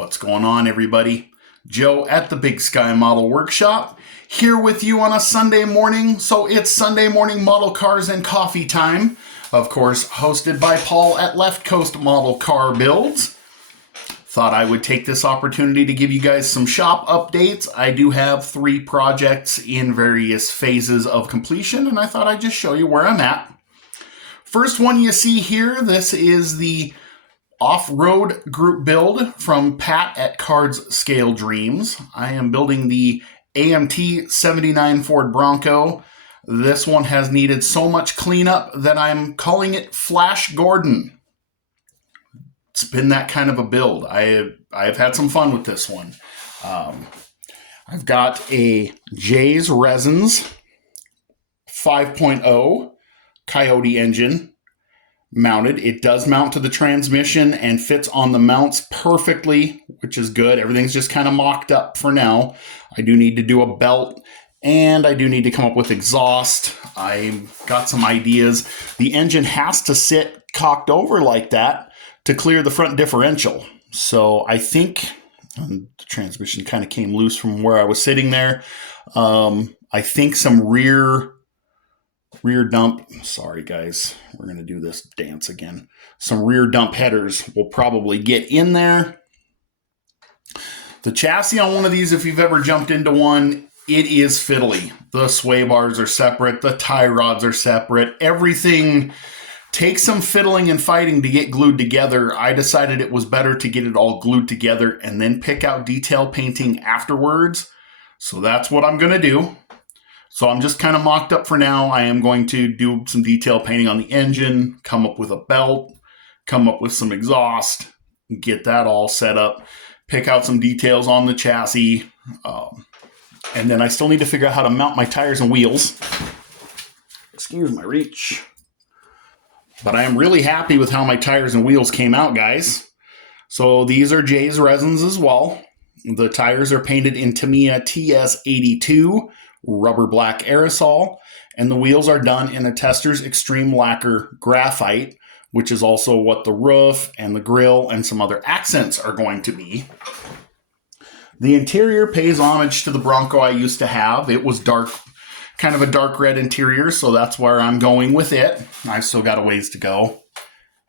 What's going on, everybody? Joe at the Big Sky Model Workshop, here with you on a Sunday morning. So it's Sunday morning model cars and coffee time. Of course, hosted by Paul at Left Coast Model Car Builds. Thought I would take this opportunity to give you guys some shop updates. I do have 3 projects in various phases of completion, and I thought I'd just show you where I'm at. First one you see here, this is the off-road group build from Pat at Cards Scale Dreams. I am building the AMT 79 Ford Bronco. This one has needed so much cleanup that I'm calling it Flash Gordon. It's been that kind of a build. I've had some fun with this one. I've got a J's Resins 5.0 Coyote engine mounted. It does mount to the transmission and fits on the mounts perfectly, which is good. Everything's just kind of mocked up for now. I do need to do a belt, and I do need to come up with exhaust. I've got some ideas. The engine has to sit cocked over like that to clear the front differential. So I think the transmission kind of came loose from where I was sitting there. I think some rear dump, sorry guys, we're going to do this dance again. Some rear dump headers will probably get in there. The chassis on one of these, if you've ever jumped into one, it is fiddly. The sway bars are separate. The tie rods are separate. Everything takes some fiddling and fighting to get glued together. I decided it was better to get it all glued together and then pick out detail painting afterwards. So that's what I'm going to do. So I'm just kind of mocked up for now. I am going to do some detail painting on the engine, come up with a belt, come up with some exhaust, get that all set up, pick out some details on the chassis. And then I still need to figure out how to mount my tires and wheels. Excuse my reach. But I am really happy with how my tires and wheels came out, guys. So these are J's Resins as well. The tires are painted in Tamiya TS82 rubber black aerosol, and the wheels are done in a Testors Extreme Lacquer graphite, which is also what the roof and the grille and some other accents are going to be. The interior pays homage to the Bronco I used to have. It was dark, kind of a dark red interior, so that's where I'm going with it. I've still got a ways to go.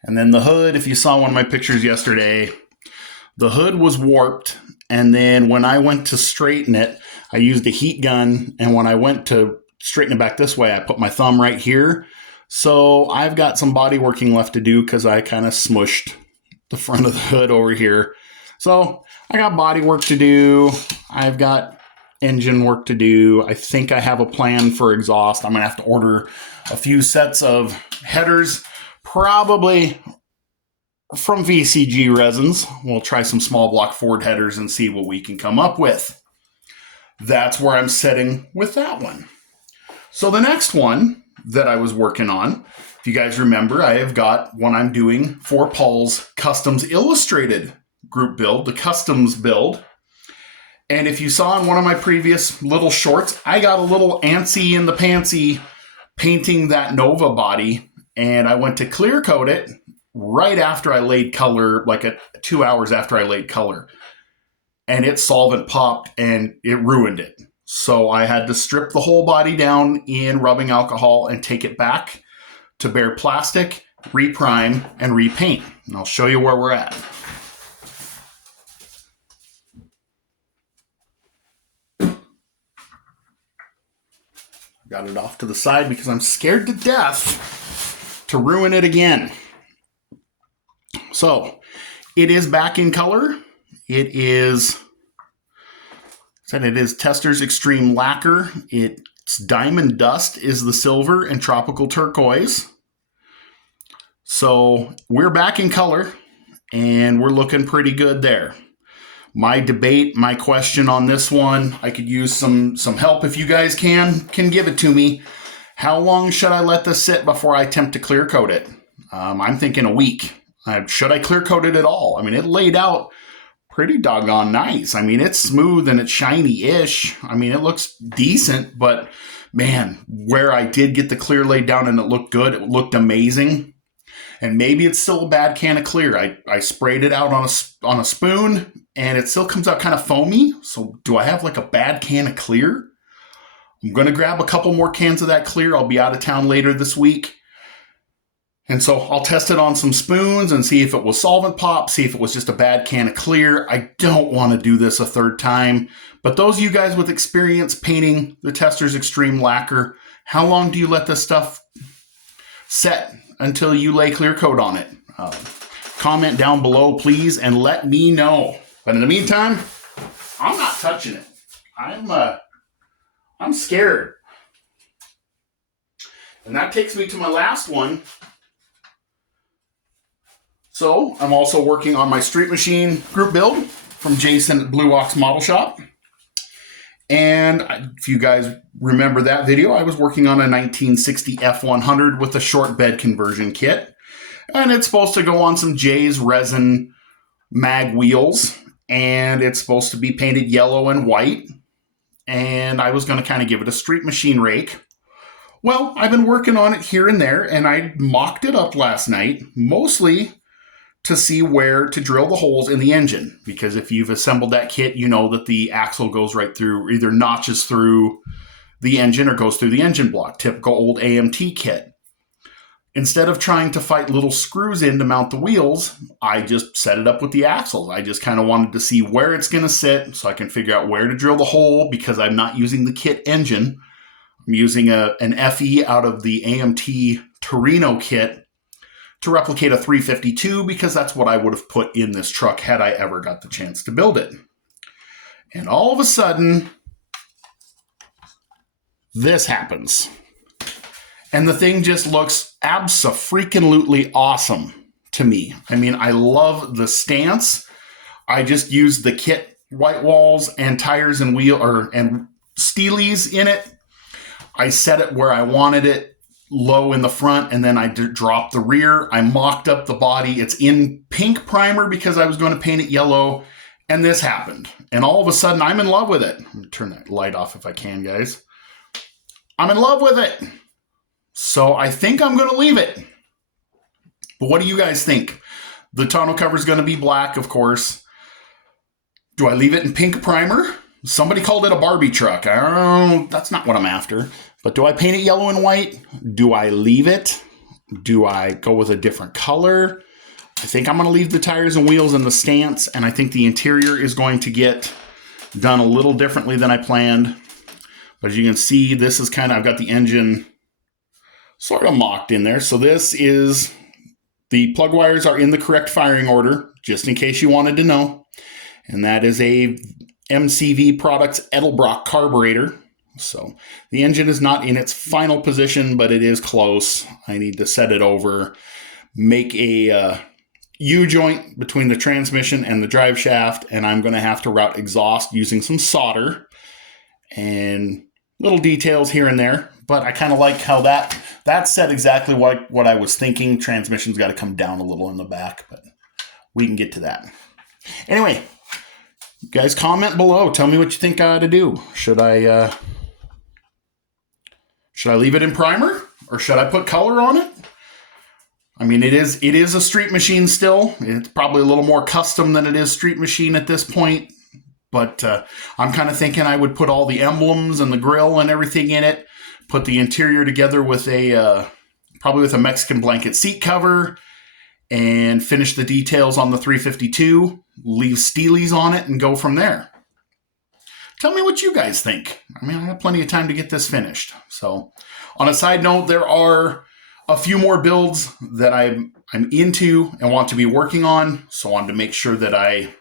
And then the hood, if you saw one of my pictures yesterday, the hood was warped, and then when I went to straighten it, I used a heat gun, and when I went to straighten it back this way, I put my thumb right here. So I've got some body working left to do because I kind of smushed the front of the hood over here. So I got body work to do. I've got engine work to do. I think I have a plan for exhaust. I'm going to have to order a few sets of headers, probably from VCG Resins. We'll try some small block Ford headers and see what we can come up with. That's where I'm setting with that one. So the next one that I was working on, if you guys remember, I have got one I'm doing for Paul's Customs Illustrated group build, the Customs build. And if you saw in one of my previous little shorts, I got a little antsy in the pantsy painting that Nova body, and I went to clear coat it right after I laid color, like 2 hours after I laid color. And its solvent popped and it ruined it. So I had to strip the whole body down in rubbing alcohol and take it back to bare plastic, reprime, and repaint. And I'll show you where we're at. Got it off to the side because I'm scared to death to ruin it again. So it is back in color. It is Testors Extreme Lacquer. It's Diamond Dust is the silver and Tropical Turquoise. So we're back in color and we're looking pretty good there. My question on this one, I could use some help if you guys can give it to me. How long should I let this sit before I attempt to clear coat it? I'm thinking a week. Should I clear coat it at all? I mean, it laid out pretty doggone nice. I mean, it's smooth and it's shiny-ish. I mean, it looks decent, but man, where I did get the clear laid down and it looked good, it looked amazing. And maybe it's still a bad can of clear. I sprayed it out on a spoon and it still comes out kind of foamy. So do I have like a bad can of clear? I'm going to grab a couple more cans of that clear. I'll be out of town later this week. And so I'll test it on some spoons and see if it was solvent pop, see if it was just a bad can of clear. I don't want to do this a third time. But those of you guys with experience painting the Testors Extreme lacquer, how long do you let this stuff set until you lay clear coat on it? Comment down below, please, and let me know. But in the meantime, I'm not touching it. I'm scared. And that takes me to my last one. So I'm also working on my Street Machine group build from Jason at Blue Ox Model Shop. And if you guys remember that video, I was working on a 1960 F100 with a short bed conversion kit. And it's supposed to go on some Jay's resin mag wheels. And it's supposed to be painted yellow and white. And I was going to kind of give it a Street Machine rake. Well, I've been working on it here and there, and I mocked it up last night, mostly to see where to drill the holes in the engine. Because if you've assembled that kit, you know that the axle goes right through, either notches through the engine or goes through the engine block. Typical old AMT kit. Instead of trying to fight little screws in to mount the wheels, I just set it up with the axles. I just kind of wanted to see where it's going to sit so I can figure out where to drill the hole, because I'm not using the kit engine. I'm using an FE out of the AMT Torino kit to replicate a 352, because that's what I would have put in this truck had I ever got the chance to build it. And all of a sudden, this happens. And the thing just looks abso-freaking-lutely awesome to me. I mean, I love the stance. I just used the kit white walls and tires and and steelies in it. I set it where I wanted it, low in the front, and then I dropped the rear. I mocked up the body. It's in pink primer because I was going to paint it yellow, and this happened. And all of a sudden, I'm in love with it. Let me turn that light off if I can, guys. I'm in love with it. So I think I'm going to leave it. But what do you guys think? The tonneau cover is going to be black, of course. Do I leave it in pink primer? Somebody called it a Barbie truck. I don't know. That's not what I'm after. But do I paint it yellow and white? Do I leave it? Do I go with a different color? I think I'm going to leave the tires and wheels in the stance, and I think the interior is going to get done a little differently than I planned. But as you can see, this is kind of, I've got the engine sort of mocked in there. So this is, the plug wires are in the correct firing order, just in case you wanted to know. And that is a MCV Products Edelbrock carburetor. So the engine is not in its final position, but it is close. I need to set it over, make a U-joint between the transmission and the drive shaft, and I'm going to have to route exhaust using some solder and little details here and there. But I kind of like how that's set exactly what I was thinking. Transmission's got to come down a little in the back, but we can get to that. Anyway, you guys comment below. Tell me what you think I ought to do. Should I leave it in primer, or should I put color on it? I mean, it is a Street Machine still. It's probably a little more custom than it is Street Machine at this point. But I'm kind of thinking I would put all the emblems and the grill and everything in it. Put the interior together with probably with a Mexican blanket seat cover, and finish the details on the 352. Leave steelies on it and go from there. Tell me what you guys think. I mean, I have plenty of time to get this finished. So, on a side note, there are a few more builds that I'm into and want to be working on. So I wanted to make sure that I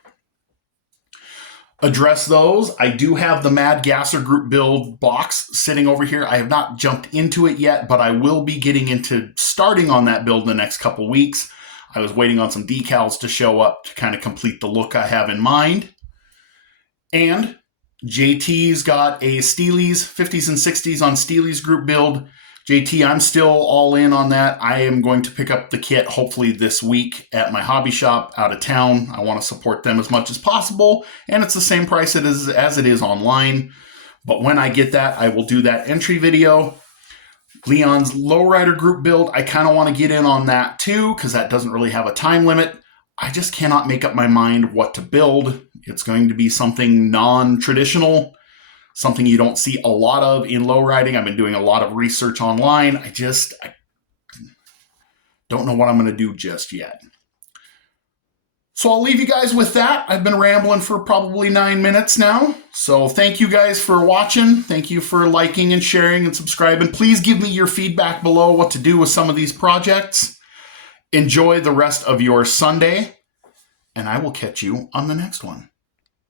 address those. I do have the Mad Gasser group build box sitting over here. I have not jumped into it yet, but I will be getting into starting on that build in the next couple weeks. I was waiting on some decals to show up to kind of complete the look I have in mind. And JT's got a Steelies, 50s and 60s on Steelies group build. JT, I'm still all in on that. I am going to pick up the kit hopefully this week at my hobby shop out of town. I want to support them as much as possible, and it's the same price as it is online. But when I get that, I will do that entry video. Leon's Lowrider group build, I kind of want to get in on that too, because that doesn't really have a time limit. I just cannot make up my mind what to build It's going to be something non-traditional, something you don't see a lot of in low riding. I've been doing a lot of research online. I don't know what I'm going to do just yet. So I'll leave you guys with that. I've been rambling for probably 9 minutes now. So thank you guys for watching. Thank you for liking and sharing and subscribing. Please give me your feedback below what to do with some of these projects. Enjoy the rest of your Sunday, and I will catch you on the next one.